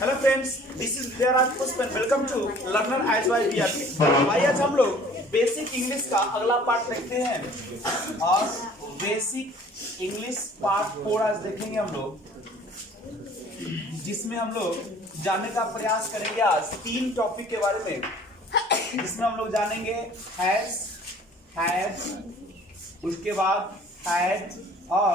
Hello friends, this is Vidyaraj Pushpan. Welcome to learner edge by VRP. आइए आज हम लोग बेसिक इंग्लिश का अगला पार्ट देखते हैं और बेसिक इंग्लिश पार्ट 4 आज देखेंगे हम लोग, जिसमें हम लोग जानने का प्रयास करेंगे आज 3 टॉपिक के बारे में, जिसमें हम लोग जानेंगे हैज, हैव, उसके बाद हैड और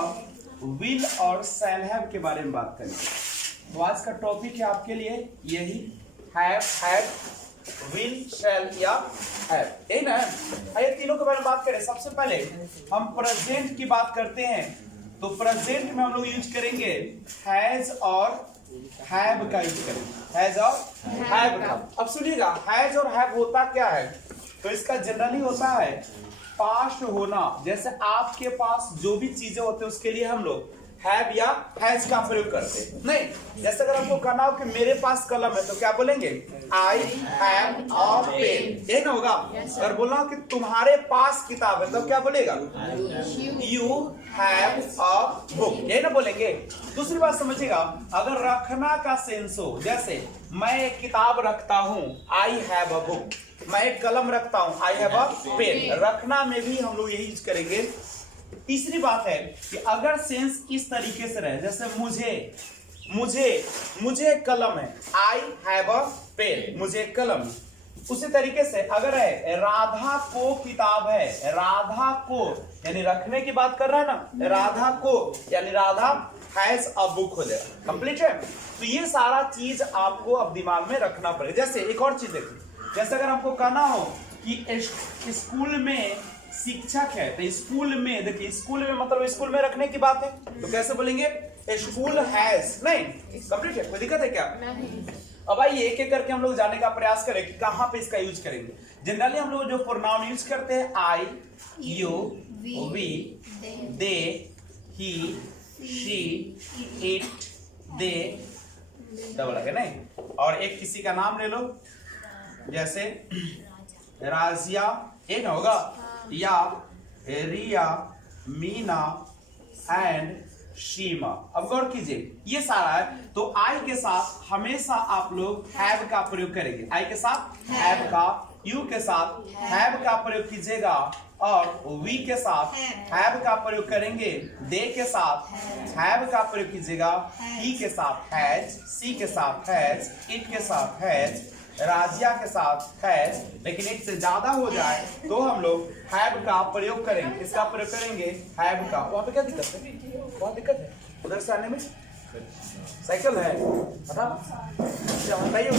विल और शैल हैव के बारे में बात करेंगे। तो आज का टॉपिक है आपके लिए यही हैव, हैड, विल, शैल या हैव, यही ना। आइए तीनों के बारे में बात करें। सबसे पहले हम प्रेजेंट की बात करते हैं, तो प्रेजेंट में हम लोग यूज करेंगे हैज और हैव का यूज करेंगे, हैज और हैव का। अब सुनिएगा, हैज और हैव होता क्या है, तो इसका जनरली होता है पास्ट होना। जैसे आपके पास जो भी चीजें होते हैं उसके लिए हम लोग हैव या हैज का प्रयोग करते हैं। नहीं, जैसे अगर आपको कहना हो कि मेरे पास कलम है, तो क्या बोलेंगे? आई हैव अ पेन, यही ना होगा। अगर बोलना हो कि तुम्हारे पास किताब है, तो क्या बोलेगा? यू हैव अ बुक, यही ना बोलेंगे। दूसरी बात समझिएगा, अगर रखना का सेंस हो, जैसे मैं एक किताब रखता हूँ, आई हैव अ बुक, मैं एक कलम रखता हूँ, आई हैव अ पेन, रखना में भी हम लोग यही यूज करेंगे। तीसरी बात है कि अगर सेंस इस तरीके से रहे, जैसे मुझे कलम है, आई हैव अ पेन, मुझे कलम। उसी तरीके से अगर है राधा को किताब है, राधा को यानी रखने की बात कर रहा है ना, राधा को यानी राधा हैज अ बुक हो जाएगा, कंप्लीट है। तो ये सारा चीज आपको अब दिमाग में रखना पड़ेगा। जैसे एक और चीज देखिए, जैसे अगर हमको कहना हो कि स्कूल में शिक्षक है, तो स्कूल में, देखिए स्कूल में मतलब स्कूल में रखने की बात है, तो कैसे बोलेंगे? School has. नहीं, कंप्लीट है, कोई दिक्कत है क्या? नहीं। अब आइए एक एक करके हम लोग जानने का प्रयास करें कि कहां पे इसका यूज करेंगे। जनरली हम लोग जो प्रोनाउन यूज करते हैं, I, you, we, they, he, she, it, they, double है नहीं। और एक किसी का नाम ले लो, जैसे राजिया, ये ना होगा, या रिया, मीना एंड शीमा। अब गौर कीजिए, ये सारा है, तो आई के साथ हमेशा आप लोग हैव का प्रयोग करेंगे। आई के साथ हैव का, यू के साथ हैव का प्रयोग कीजिएगा, और वी के साथ हैव का प्रयोग करेंगे, दे के साथ हैव का प्रयोग कीजिएगा, ही के साथ हैज, सी के साथ हैज, इट के साथ हैज, राजिया के साथ हैज। लेकिन एक से ज्यादा हो जाए तो हम लोग हैव का प्रयोग करेंगे। किसका प्रयोग करेंगे? हैव का। वहां पे क्या दिक्कत है? बहुत दिक्कत है उधर से आने में, साइकिल है, बताइए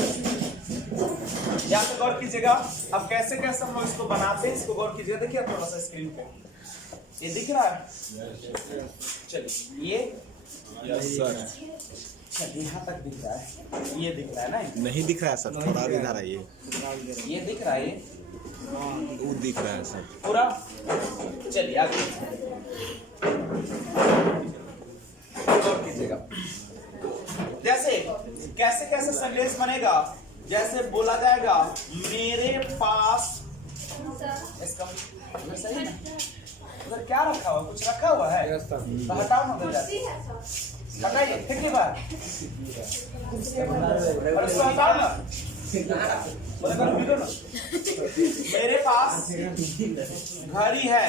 यहाँ पे गौर कीजिएगा। अब कैसे कैसे हम लोग इसको बनाते हैं, इसको गौर कीजिएगा। देखिए थोड़ा सा स्क्रीन पे ये दिख रहा है, चलिए ये चलिए यहाँ तक दिख रहा है, ये दिख रहा है ना? नहीं दिख रहा है सर, थोड़ा इधर आइए। ये दिख रहा है, वो दिख रहा है सर पूरा। चलिए आगे गौर कीजिएगा। जैसे कैसे कैसे सेंटेंस बनेगा, जैसे बोला जाएगा मेरे पास, इसका सही है ना? उधर क्या रखा हुआ? कुछ रखा हुआ है तो हटाओ ना, हटाइए, ठीक है बात, और इसको हटाओ ना, मेरे पास घड़ी है,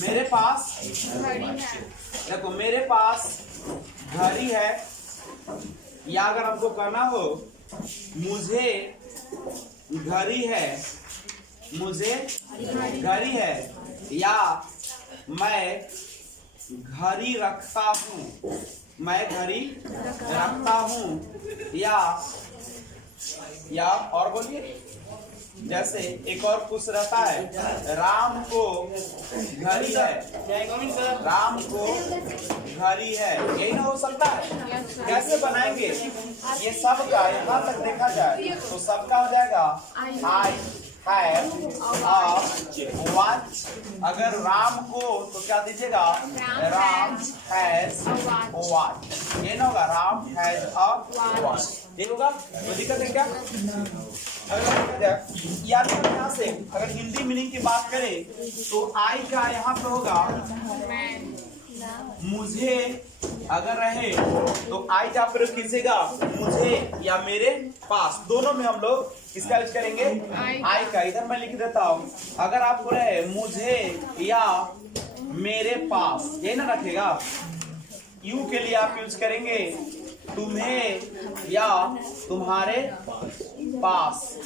मेरे पास देखो मेरे पास घड़ी है, या अगर हमको कहना हो मुझे घड़ी है, मुझे घड़ी है, या मैं घड़ी रखता हूँ, मैं घड़ी रखता हूँ, या और बोलिए, जैसे एक और कुछ रहता है, राम को घड़ी है, राम को घड़ी है, यही ना हो सकता है। कैसे बनाएंगे ये सब का? यहाँ तक देखा जाए तो सबका हो जाएगा आई हैव अ वॉच। अगर राम को तो क्या दीजिएगा? राम हैज अ वॉच, ये ना होगा, राम हैज अ वॉच, ये होगा। तो दिक्कत है क्या? अगर यहाँ से अगर हिंदी मीनिंग की बात करें तो आई का यहाँ पे होगा मुझे अगर रहे तो आई का प्रयोग कीजिएगा मुझे या मेरे पास, दोनों में हम लोग किसका यूज करेंगे? आई का। इधर मैं लिख देता हूँ, अगर आपको रहे मुझे या मेरे पास, यही ना रखेगा। यू के लिए आप यूज करेंगे तुम्हें या तुम्हारे पास।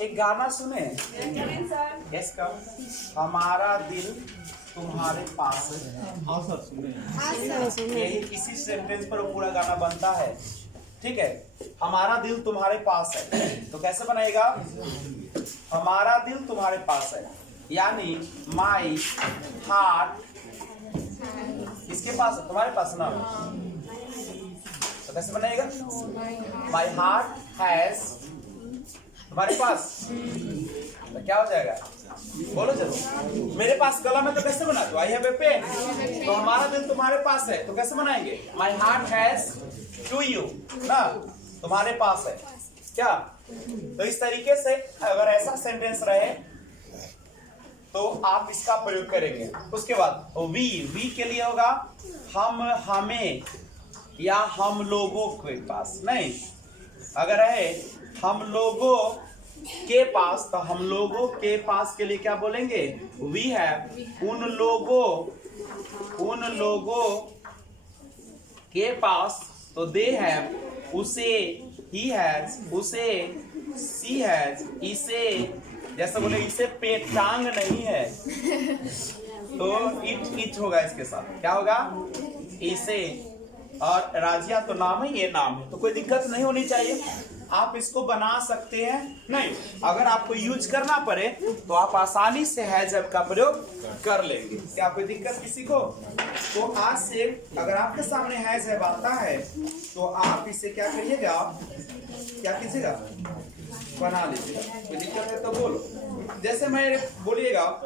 एक गाना सुने इसका, हमारा दिल तुम्हारे पास है। हाँ सर सुने। यही इसी सेंटेंस पर पूरा गाना बनता है, ठीक है। हमारा दिल तुम्हारे पास है, तो कैसे बनाएगा? हमारा दिल तुम्हारे पास है, यानी माई हार्ट किसके पास है? तुम्हारे पास ना। तो कैसे बनाएगा? माई हार्ट हैज, तुम्हारे पास, तो क्या हो जाएगा? बोलो जरूर। मेरे पास कलम है तो कैसे बना दो? I have a pen. तो हमारा दिल तुम्हारे पास है तो कैसे बनाएंगे? My heart has to you ना, तुम्हारे पास है क्या? तो इस तरीके से अगर ऐसा सेंटेंस रहे तो आप इसका प्रयोग करेंगे। उसके बाद वी के लिए होगा हम, हमें या हम लोगों के पास। नहीं, अगर है हम लोगों के पास तो हम लोगों के पास के लिए क्या बोलेंगे? We have. उन लोगों के पास तो दे हैव। उसे ही हैज, उसे सी हैज, इसे जैसे बोले इसे पेटांग नहीं है तो इट होगा इसके साथ। क्या होगा? इसे। और राजिया तो नाम है, ये नाम है, तो कोई दिक्कत नहीं होनी चाहिए। आप इसको बना सकते हैं। नहीं, अगर आपको यूज करना पड़े तो आप आसानी से हैज हैव का प्रयोग कर लेंगे। क्या कोई दिक्कत किसी को? तो आज से अगर आपके सामने हैज हैव आता है तो आप इसे क्या करिएगा? क्या कीजिएगा? बना लीजिएगा। कोई दिक्कत है तो बोलो। जैसे मैं बोलिएगा,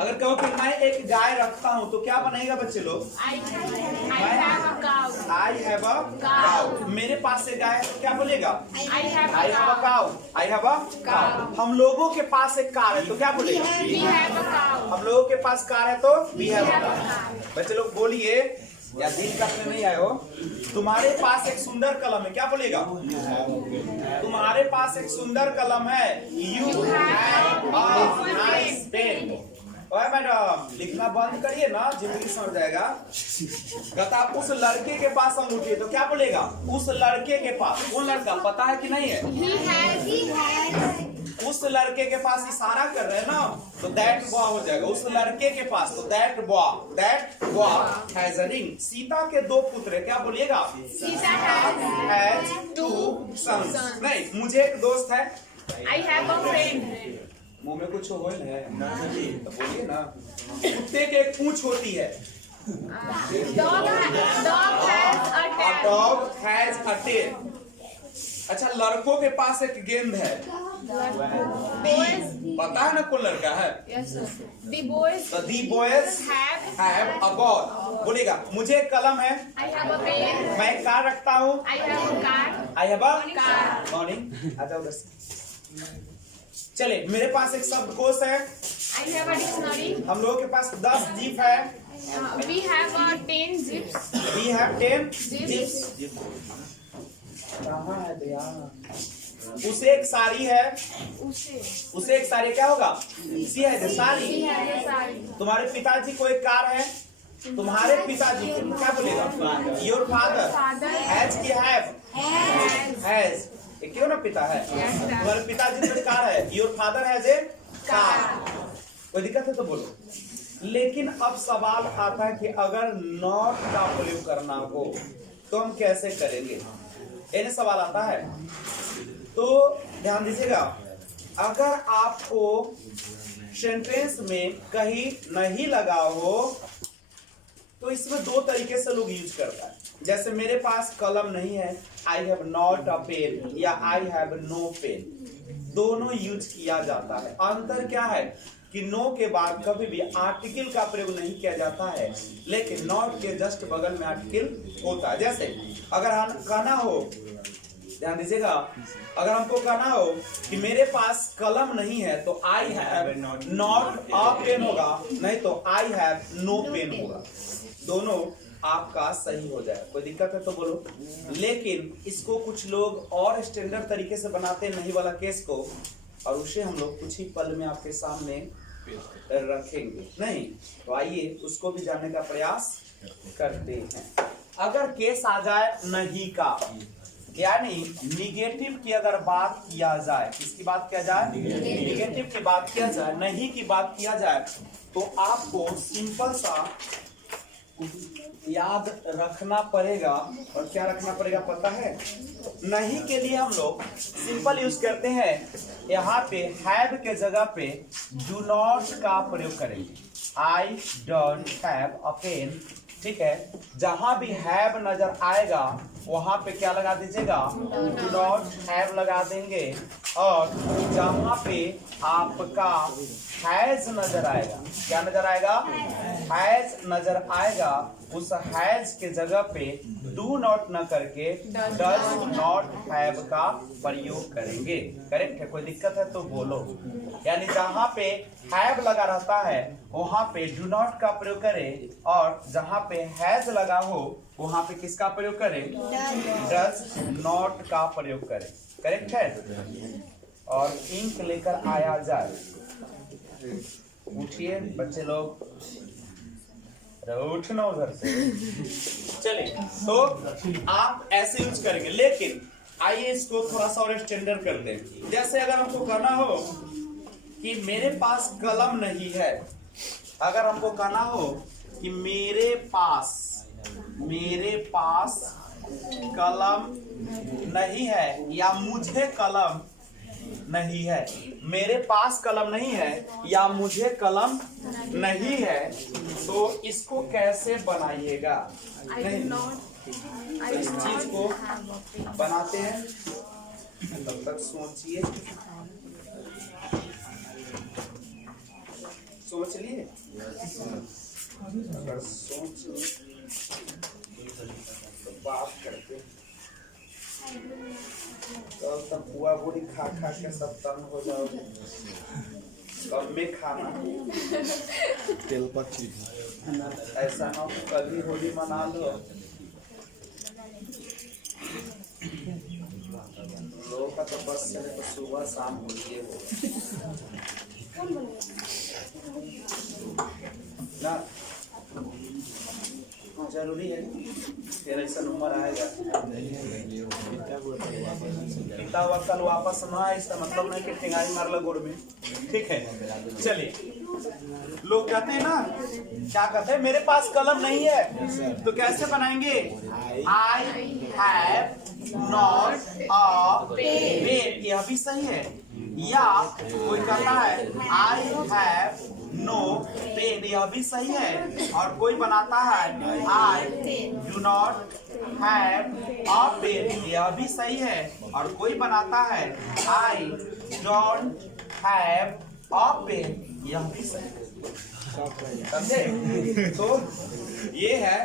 अगर कहो कि मैं एक गाय रखता हूँ तो क्या बनेगा बच्चे लोग? I have a cow. I have a cow. मेरे पास से गाय है तो क्या बोलेगा? I have I a have a cow. Cow. I have a cow. हम लोगों के पास एक कार है तो क्या बोलेगा? We have a cow. हम लोगों के पास कार है तो वी हैव अ कार। बच्चे लोग बोलिए, या दिन करने नहीं आए हो। तुम्हारे पास एक सुंदर कलम है, क्या बोलेगा? तुम्हारे पास एक सुंदर कलम है। You have a nice pen. ओए मैडम, लिखना बंद करिए ना, जिंदगी समझ जाएगा। कहता उस लड़के के पास अंगूठी है तो क्या बोलेगा? उस लड़के के पास। कौन लड़का पता है कि नहीं है? He has. उस लड़के के पास इशारा कर रहे हैं ना, तो दैट बॉय हो जाएगा। उस लड़के के पास तो that boy has a ring. Sita के दो पुत्र है, क्या बोलिएगा? Sita has. Two sons. नहीं, मुझे एक दोस्त है। I have a friend. मुंह में कुछ होल है तो बोलिए ना। कुत्ते के एक पूंछ होती है। Dog has a tail. Dog has a tail. अच्छा, लड़कों के पास एक गेंद है। Boys. पता है ना कौन लड़का है? Yes sir. The boys तो the boys have. Have a ball. बोलेगा मुझे एक कलम है, I have a pen. मैं एक कार रखता हूँ। I have a car. I have a car. Morning. अच्छा उधर से चले, मेरे पास एक शब्दकोश है। I have a dictionary. हम लोगों के पास 10 जीप है। We have 10 zips. We have 10 Zips. Jeeps. कहाँ है भैया? उसे एक साड़ी है। उसे एक साड़ी क्या होगा? सी है जो sari. He has a sari. तुम्हारे पिताजी को एक कार है। तुम्हारे पिताजी को क्या बोलेगा? योर फादर Father हैज की हैव हैज। क्यों ना पिता है? Yes, sir. तुम्हारे पिताजी को कार है। Your father has a car. कोई दिक्कत है तो बोलो। लेकिन अब सवाल आता है कि अगर नॉट का प्रयोग करना हो तो हम कैसे करेंगे? ये सवाल आता है। तो ध्यान दीजिएगा, अगर आपको सेंटेंस में कहीं नहीं लगा हो तो इसमें दो तरीके से लोग यूज करता है। जैसे मेरे पास कलम नहीं है, I have not a pen, या आई हैव नो पेन। दोनों यूज किया जाता है। अंतर क्या है कि नो के बाद कभी भी आर्टिकल का प्रयोग नहीं किया जाता है, लेकिन नॉट के जस्ट बगल में आर्टिकल होता है। जैसे अगर हम कहना हो ध्यान दीजिएगा, अगर हमको कहना हो कि मेरे पास कलम नहीं है तो I have not a pen होगा, नहीं तो आई हैव नो पेन होगा। दोनों आपका सही हो जाए। कोई दिक्कत है तो बोलो। लेकिन इसको कुछ लोग और स्टैंडर्ड तरीके से बनाते हैं नहीं वाला केस को, और उसे हम लोग कुछ ही पल में आपके सामने रखेंगे। नहीं तो आइए उसको भी जानने का प्रयास करते हैं। अगर केस आ जाए नहीं का, यानी निगेटिव की अगर बात किया जाए, किसकी बात किया जाए? निगेटिव की बात किया जाए, नहीं की बात किया जाए, तो आपको सिंपल सा याद रखना पड़ेगा। और क्या रखना पड़ेगा पता है? नहीं के लिए हम लोग सिंपल यूज करते हैं, यहाँ पे हैव के जगह पे डू नॉट का प्रयोग करेंगे। I don't have a pen, ठीक है। जहां भी हैव नजर आएगा वहां पे क्या लगा दीजिएगा? डू नॉट हैव लगा देंगे। और जहां पे आपका हैज नजर आएगा, क्या नजर आएगा? हैज नजर आएगा, उस हैज के जगह पे डू नॉट न करके डज नॉट हैव का प्रयोग करेंगे। करेक्ट है? कोई दिक्कत है तो बोलो। यानी जहां पे हैव लगा रहता है वहां पे डू नॉट का प्रयोग करें, और जहां पे हैज लगा हो वहां पे किसका प्रयोग करें? डज नॉट का प्रयोग करें। करेक्ट है? और इंक लेकर आया जाए। उठिए बच्चे लोग, उठना उधर से। चलिए, तो आप ऐसे यूज करेंगे, लेकिन आइए इसको थोड़ा सा और स्टैंडर्ड कर दें। जैसे अगर हमको कहना हो कि मेरे पास कलम नहीं है, अगर हमको कहना हो कि मेरे पास कलम नहीं है, या मुझे कलम नहीं है, मेरे पास कलम नहीं है या मुझे कलम नहीं है, तो इसको कैसे बनाइएगा? इस चीज को बनाते हैं, तब तक सोचिए। सोच लिए? अगर सोच तो बात करते। कल तक पुआ पूरी खा के सब तंग हो जाओगे। कब में खाना तेल पच्ची ऐसा ना हो कल ही होली मना लो। लोगों का तो बस चले तो सुबह शाम होली ना, जरूरी है। फिर ऐसा नंबर आएगा, पिता हुआ कल वापस ना आए, इसका मतलब नहीं कि ठेंगाई मार लो गोड़ में। ठीक है, चलिए। लोग कहते हैं ना, क्या कहते हैं? मेरे पास कलम नहीं है, तो कैसे बनाएंगे? I have not a pen, यह भी सही है। या कोई कहता है आई हैव नो पेन, यह भी सही है। और कोई बनाता है I do not have a pen, यह भी सही है। और कोई बनाता है I don't have a pen, यह भी सही है। समझे? तो ये है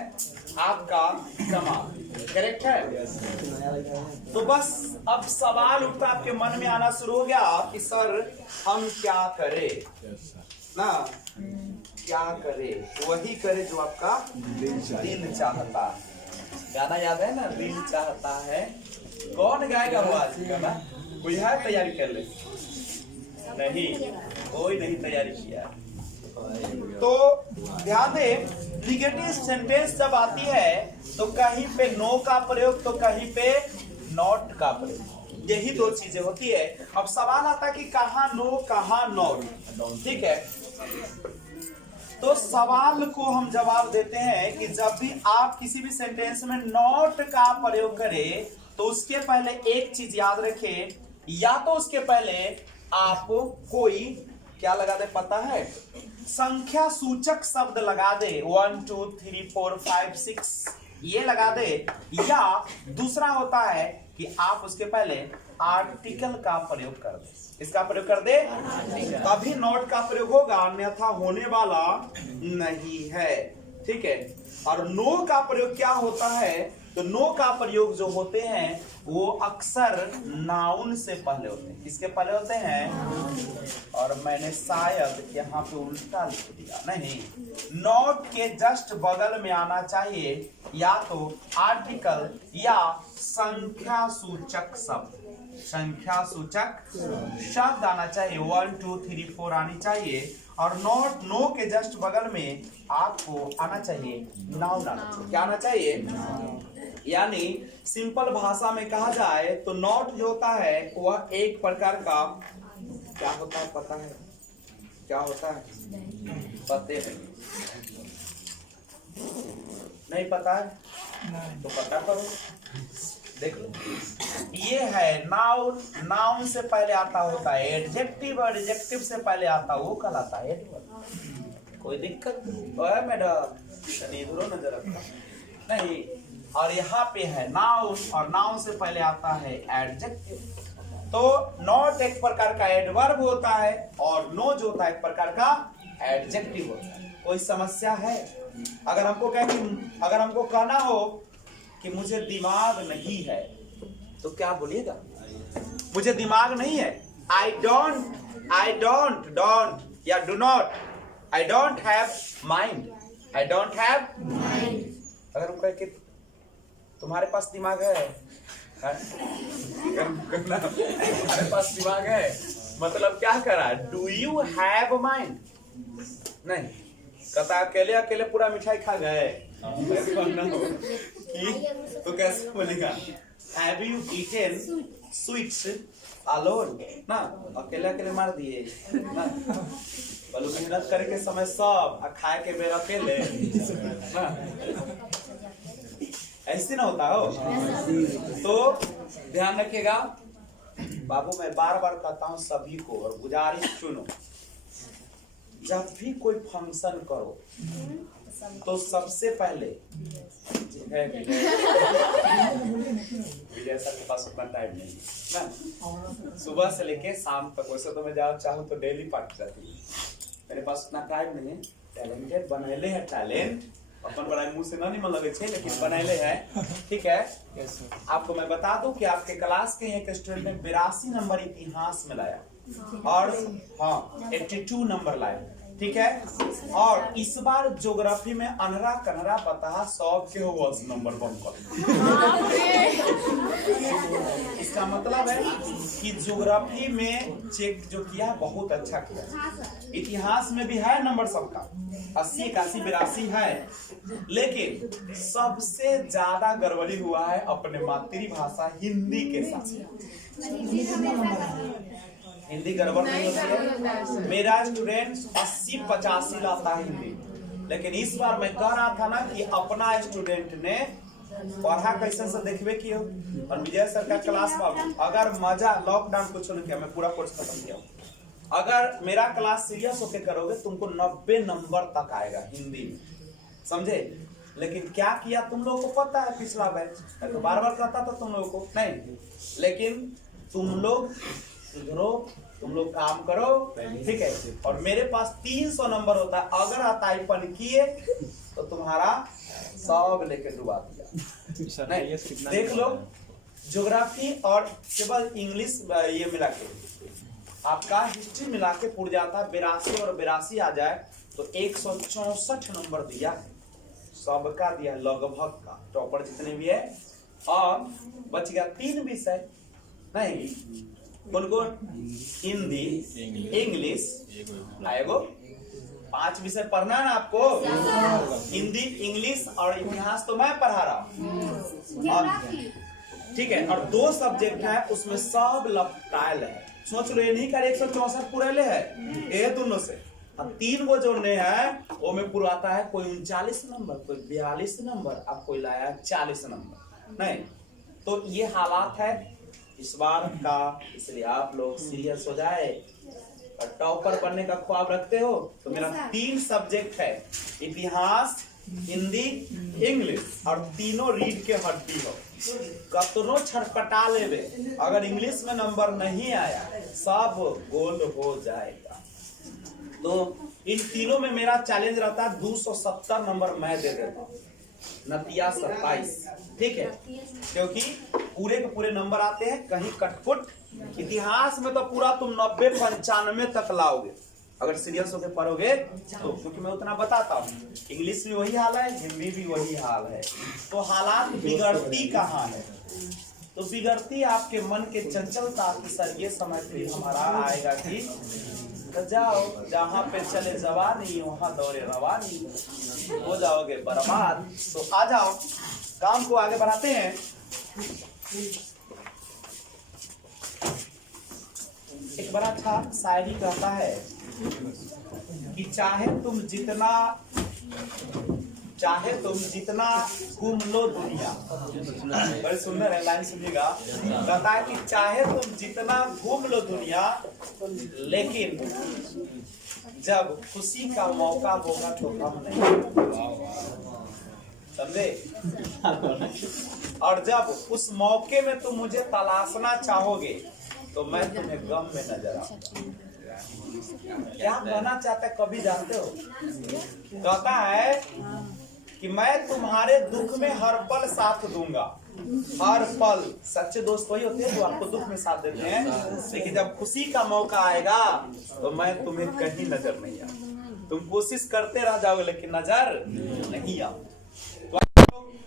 आपका जवाब। करेक्ट है? तो बस अब सवाल उठता आपके मन में आना शुरू हो गया कि सर हम क्या करें ना, क्या करें? वही करे जो आपका दिल चाहता है। गाना याद है ना, दिल चाहता है? कौन गाएगा वो आज गाना? कोई है तैयारी कर ले? नहीं, कोई नहीं तैयारी किया। तो ध्यान दे, निगेटिव सेंटेंस जब आती है तो कहीं पे नो का प्रयोग तो कहीं पे नॉट का प्रयोग, यही दो चीजें होती है। अब सवाल आता है कि कहाँ नो कहाँ नॉट। ठीक है, तो सवाल को हम जवाब देते हैं कि जब भी आप किसी भी सेंटेंस में नॉट का प्रयोग करें तो उसके पहले एक चीज याद रखें, या तो उसके पहले आप कोई क्या लगा दे पता है? संख्या सूचक शब्द लगा दे, 1 2 3 4 5 6 ये लगा दे। या दूसरा होता है कि आप उसके पहले आर्टिकल का प्रयोग कर दे। इसका प्रयोग कर दे तभी नॉट का प्रयोग होगा, अन्यथा होने वाला नहीं है। ठीक है, और नो का प्रयोग क्या होता है? तो नो का प्रयोग जो होते हैं वो अक्सर नाउन से पहले होते हैं। किसके पहले होते हैं? और मैंने शायद यहाँ पे उल्टा लिख दिया, नहीं, नॉट के जस्ट बगल में आना चाहिए या तो आर्टिकल या संख्या सूचक शब्द। संख्या सूचक शब्द आना चाहिए, 1 2 3 4 आनी चाहिए। और नॉट, नो के जस्ट बगल में आपको आना चाहिए नाउन आना चाहिए। क्या आना चाहिए? यानी सिंपल भाषा में कहा जाए तो नॉट जो होता है वह एक प्रकार का क्या होता है? पता है क्या होता है? पते नहीं पता है तो पता करो, देख लो। ये है नाउन, नाउन से पहले आता होता है एडजेक्टिव और एडजेक्टिव से पहले आता वो कहलाता है एडवर्ब। कोई दिक्कत है मैडम? इधरो नजर रखना नहीं। और यहाँ पे है नाउन और नाउन से पहले आता है एडजेक्टिव। तो नॉट एक प्रकार का एडवर्ब होता है और नो जो होता है एक प्रकार का एडजेक्टिव होता है। कोई समस्या है? अगर हमको कहना हो कि मुझे दिमाग नहीं है तो क्या बोलिएगा? मुझे दिमाग नहीं है। I don't या do not, I don't have mind, I don't have mind। अगर हम कहें कि तुम्हारे पास दिमाग है, तुम्हारे पास दिमाग है मतलब क्या करा? Do you have mind? नहीं, कहता अकेले अकेले पूरा मिठाई खा गए तो कैसे बोलेगा? Have you eaten sweets alone? ना अकेले अकेले मार दिए ना, बोलो मेहनत करे के समय सब खाए के बेर अकेले ना, ऐसे ना होता हो। तो ध्यान रखिएगा बाबू, मैं बार बार कहता हूँ सभी को और गुजारिश सुनो, जब भी कोई फंक्शन करो तो सबसे पहले विजय सर के पास उतना टाइम नहीं ना, सुबह से लेके शाम तक। वैसे तो मैं जाओ चाहूँ तो डेली पार्टी जाती है, मेरे पास उतना टाइम नहीं है। टैलेंटेड बनैले है, टैलेंट अपन बड़ा मुंह से ना नहीं मन लगे छे, लेकिन बनैले है, ठीक है। आपको मैं बता दूं कि आपके क्लास के एक स्टूडेंट ने 82 नंबर इतिहास में लाया और हाँ 82 नंबर लाया, ठीक है। और इस बार ज्योग्राफी में अनहरा कनहरा पता 100 के हो 80 नंबर बम कर। इसका मतलब है कि ज्योग्राफी में चेक जो किया बहुत अच्छा किया। इतिहास में भी है नंबर सबका 80 81 82 है, लेकिन सबसे ज्यादा गड़बड़ी हुआ है अपने मातृभाषा हिंदी के साथ। हिंदी गड़बड़ नहीं होती है। मेरा स्टूडेंट 80-85 लाता है हिंदी, लेकिन इस बार मैं कह रहा था ना कि अपना स्टूडेंट ने पढ़ा कैसे से देखबे की हो। और विजय सर का क्लास में अगर मजा, लॉकडाउन कुछ नहीं किया, मैं पूरा कोर्स खत्म किया। अगर मेरा क्लास सीरियस होके करोगे तुमको 90 नंबर तक आएगा हिंदी में, समझे। लेकिन क्या किया तुम लोगों को पता है, पिछला बैच तो बार बार कहता था तुम लोगों को नहीं, लेकिन तुम लोग सुधरो, तुम लोग काम करो, ठीक है। और मेरे पास 300 नंबर होता है, अगर अताईपन किए तो तुम्हारा सब लेके डुबा दिया। नहीं, देख लो ज्योग्राफी और केवल इंग्लिश ये मिला के आपका हिस्ट्री मिला के पुर जाता है 82 और 82 आ जाए तो 164 नंबर दिया, सबका दिया लगभग का, टॉपर जितने भी है। और बच गया 3 विषय, नहीं कौन? हिंदी, इंग्लिश, आएगो 5 विषय पढ़ना है ना आपको। हिंदी, इंग्लिश और इतिहास तो मैं पढ़ा रहा हूँ, ठीक है। और 2 सब्जेक्ट है उसमें सब लपटाइल है। सोच लो ये नहीं कर 164 पूरे है ये दोनों से। अब 3 गो जो ने है वो में पूरा आता है, कोई 39 नंबर, कोई 42 नंबर, अब कोई लाया 40 नंबर। नहीं तो ये हालात है इस बार का, इसलिए आप लोग सीरियस हो जाए और टॉपर बनने का ख्वाब रखते हो तो मेरा 3 सब्जेक्ट है, इतिहास, हिंदी, इंग्लिश, और तीनों रीड के हड्डी हो। कतनो छटपटा लेवे, अगर इंग्लिश में नंबर नहीं आया सब गोल हो जाएगा। तो इन तीनों में मेरा चैलेंज रहता है 270 नंबर मैं दे देता हूँ, नतिया 27, ठीक है, क्योंकि पूरे के पूरे नंबर आते हैं, कहीं कटपुट। इतिहास में तो पूरा तुम 90-95 तक लाओगे अगर सीरियस होकर पढ़ोगे तो, क्योंकि मैं उतना बताता हूँ। इंग्लिश भी वही हाल है, हिंदी भी वही हाल है, तो हालात बिगड़ती कहाँ है? तो बिगड़ती आपके मन के चंचलता की। सर ये समझ फिर हमारा आएगा कि तो जाओ जहाँ पे चले जवानी वहाँ दौड़े रवानी, हो जाओगे बर्बाद। तो आ जाओ काम को आगे बढ़ाते हैं। एक बड़ा अच्छा शायरी कहता है कि चाहे तुम जितना घूम लो दुनिया, बड़े सुंदर है लाइन, सुनिएगा। कहता है कि चाहे तुम जितना घूम लो दुनिया, लेकिन जब खुशी का मौका होगा तो हम नहीं, समझे? और जब उस मौके में तुम मुझे तलाशना चाहोगे तो मैं तुम्हें गम में नजर आऊंगा। क्या कहना चाहता है कभी जानते हो? कहता है कि मैं तुम्हारे दुख में हर पल साथ दूंगा, हर पल। सच्चे दोस्त वही होते हैं जो आपको दुख में साथ देते हैं, लेकिन जब खुशी का मौका आएगा तो मैं तुम्हें कहीं नजर नहीं आऊंगा। तुम कोशिश करते रह जाओगे लेकिन नजर नहीं आओ। तो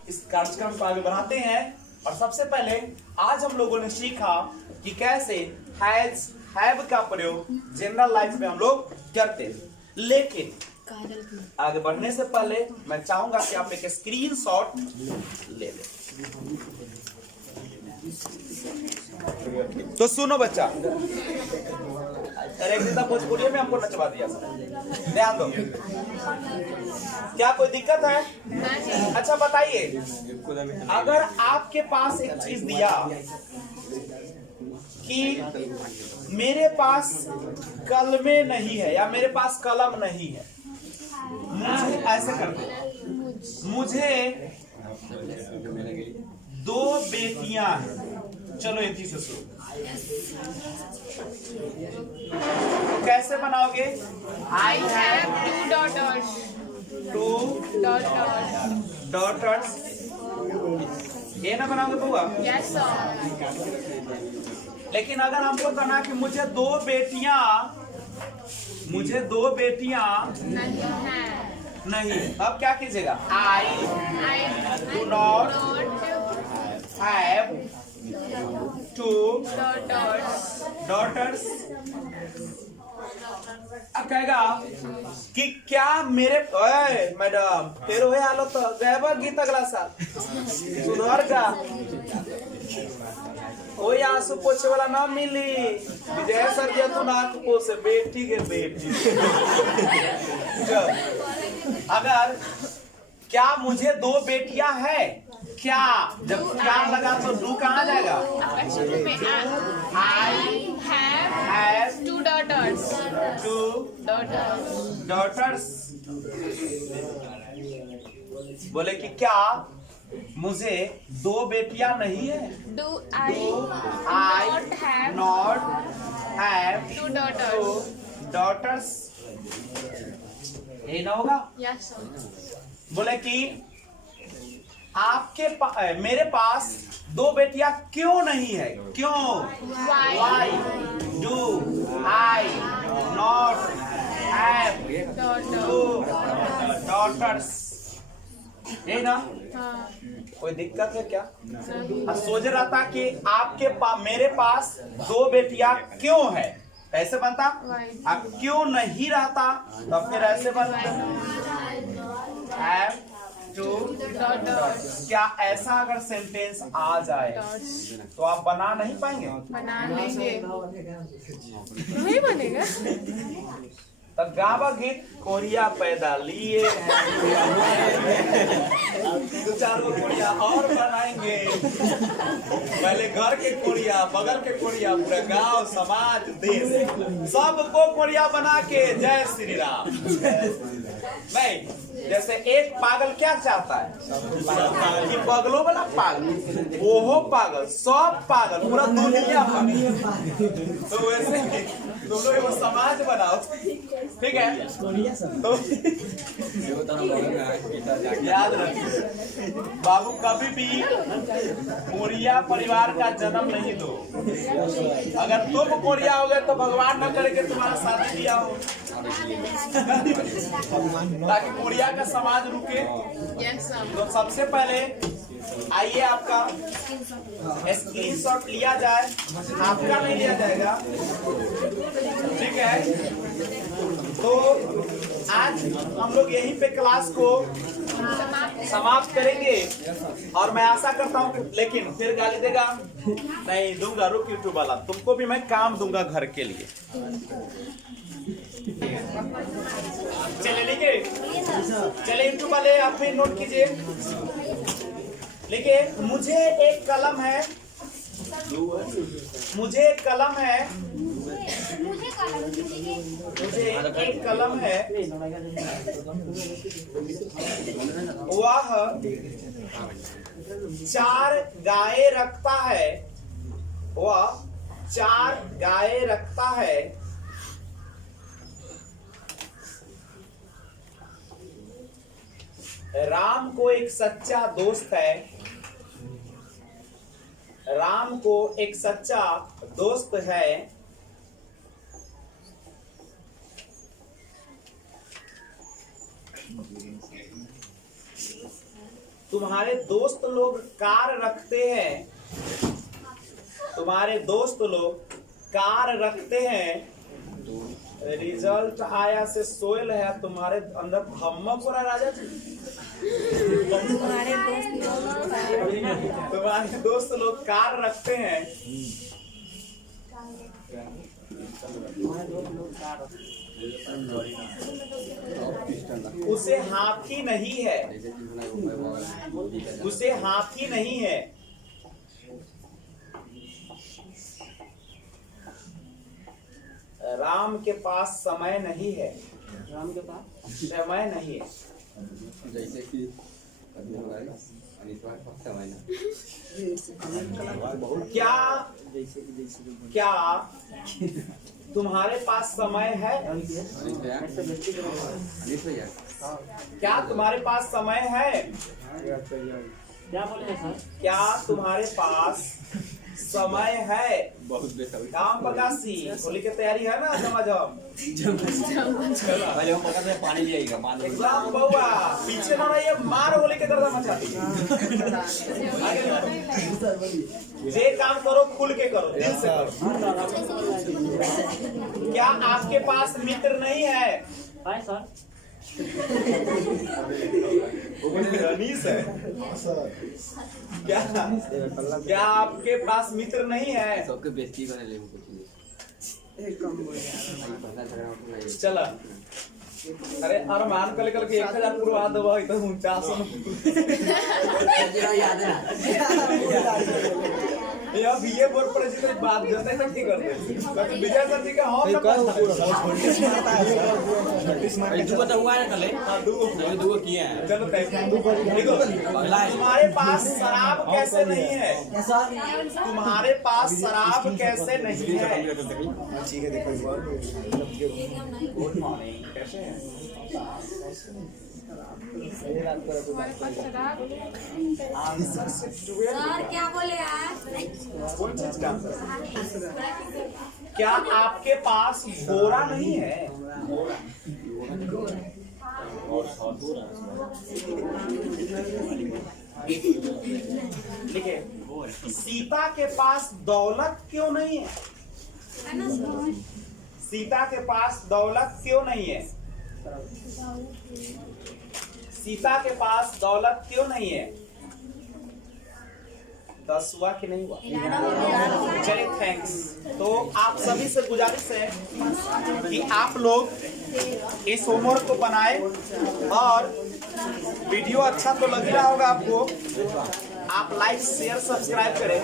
इस कार्यक्रम को आगे बढ़ाते हैं। और सबसे पहले आज हम लोगों ने सीखा कि कैसे हैज हैव का प्रयोग जनरल लाइफ में हम लोग करते हैं। लेकिन आगे बढ़ने से पहले मैं चाहूंगा कि आप एक स्क्रीनशॉट ले लें। तो सुनो बच्चा, भोजपुरी में हमको नचवा दिया, ध्यान दो। क्या कोई दिक्कत है? अच्छा बताइए, अगर आपके पास एक चीज दिया कि मेरे पास कलमे नहीं है या मेरे पास कलम नहीं है, मुझे ऐसे करते, मुझे 2 बेटियां हैं। चलो ये चीज से शुरू, कैसे बनाओगे? I have 2 daughters. 2 daughters। ये ना बनाओगे बुआ? Yes sir. लेकिन अगर हमको कहना कि मुझे 2 बेटियां नहीं है। नहीं, अब क्या कीजिएगा? I do not have 2 daughters। अब कहेगा कि क्या मेरे मैडम तेरे हुए हालत तो गए गीत अगला साल सुधर का कोई आंसू पोछे वाला ना मिली। विजय सर जी तू नाक पोसे बेटी के बेटी। अगर क्या मुझे 2 बेटियां हैं, क्या जब क्या लगा तो 2 कहाँ जाएगा? I have 2 daughters. 2 daughters। बोले कि क्या मुझे 2 बेटियां नहीं है? Do I not have 2 daughters? 2 daughters। यही ना होगा? Yes sir. बोले कि मेरे पास 2 बेटियां क्यों नहीं है? क्यों? Why do I not have 2 daughters? यही ना? हाँ। कोई दिक्कत है क्या? सोच रहा था कि मेरे पास 2 बेटियां क्यों है, ऐसे बनता। अब क्यों नहीं रहता तो फिर ऐसे बनता। Have 2 daughters। क्या ऐसा अगर सेंटेंस आ जाए तो आप बना नहीं पाएंगे? बना लेंगे। नहीं बनेगा। तो गावा गीत कोरिया पैदा लिए हैं, 2-4 कोरिया और बनाएंगे। पहले घर के कोरिया, बगल के कोरिया, पूरा गांव समाज देश सबको कोरिया बना के जय श्री राम। नहीं जैसे एक पागल क्या चाहता है कि बगलों वाला पागल, वो पागल, सब पागल, पूरा दुनिया पागल। तो वैसे तुम लोग वो समाज बनाओ, ठीक है? तो याद रखिए बाबू, कभी भी कोरिया परिवार का जन्म नहीं दो। अगर तुम कोरिया हो गए तो भगवान न करे कि तुम्हारा शादी किया हो, ताकि कोरिया का समाज रुके। तो सबसे पहले आइए आपका स्क्रीनशॉट लिया जाए, आपका नहीं लिया जाएगा, ठीक है? तो आज हम लोग यहीं पे क्लास को समाप्त करेंगे और मैं आशा करता हूँ, लेकिन फिर गाली देगा नहीं दूंगा, रुक यूट्यूब वाला, तुमको भी मैं काम दूंगा घर के लिए। चले लिखे, चले यूट्यूब वाले आप भी नोट कीजिए, लिखिए मुझे एक कलम है, मुझे एक कलम है, मुझे एक कलम है, वह 4 गायें रखता है, वह 4 गायें रखता है, राम को एक सच्चा दोस्त है, राम को एक सच्चा दोस्त है, तुम्हारे दोस्त लोग कार रखते हैं, तुम्हारे दोस्त लोग कार रखते हैं, रिजल्ट आया से सोयल है तुम्हारे अंदर धमक हो रहा है राजा जी। तुम्हारे दोस्त लोग कार रखते हैं, उसे हाथी नहीं है, उसे हाथी नहीं है, राम के पास समय नहीं है, राम के पास समय नहीं है, जैसे कि क्या तुम्हारे पास समय है? क्या तुम्हारे पास समय है? क्या बोले सर? क्या तुम्हारे पास समय है? काम पकासी होली की तैयारी है ना? समझ हम पहले हम पकड़ में पानी लियाएगा, एग्जाम बउआ पीछे ना रहिए, मार होली के गर्दा मचा दी। जे काम करो खुल के करो, दिल से करो। क्या आपके पास मित्र नहीं है? Hi sir. अनीस है क्या आपके पास मित्र नहीं है? सबके बेइज्जती करे ले कुछ चला अरे अरमान कल कल के 1000 पूर्वा दवा इधर 49 याद है या बीए बोर्ड पर जितने बात करते हैं ठीक करते हैं। विजय सर जी का हम दुगो तो हुआ है कल, दुगो किए हैं। चलो देखो तुम्हारे पास शराब कैसे नहीं है? तुम्हारे पास शराब कैसे नहीं है? ठीक है देखो गुड मॉर्निंग, कैसे हैं? तुम्हारे पास शराब आंसर से 12 सर क्या बोले आप? कौन चीज का आंसर? क्या आपके पास घोड़ा नहीं है? देखिए सीता के पास दौलत क्यों नहीं है? है ना सर? सीता के पास दौलत क्यों नहीं है? सीता के पास दौलत क्यों नहीं है? 10 हुआ कि नहीं हुआ? चलिए थैंक्स। तो आप सभी से गुजारिश है कि आप लोग इस होमवर्क को बनाएं और वीडियो अच्छा तो लग रहा होगा आपको, आप लाइक शेयर सब्सक्राइब करें,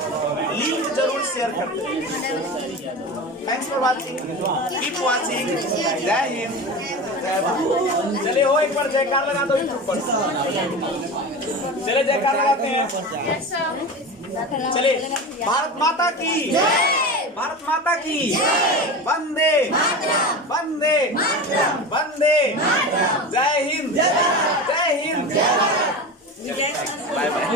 लिंक जरूर शेयर कर दें। Thanks for watching, keep watching, जय हिंद। चलिए हो एक बार जयकार लगा दो ऊपर। चलिए जयकार लगाते हैं। चलिए भारत माता की, भारत माता की, वंदे वंदे वंदे, जय हिंद, जय हिंद, बाय बाय।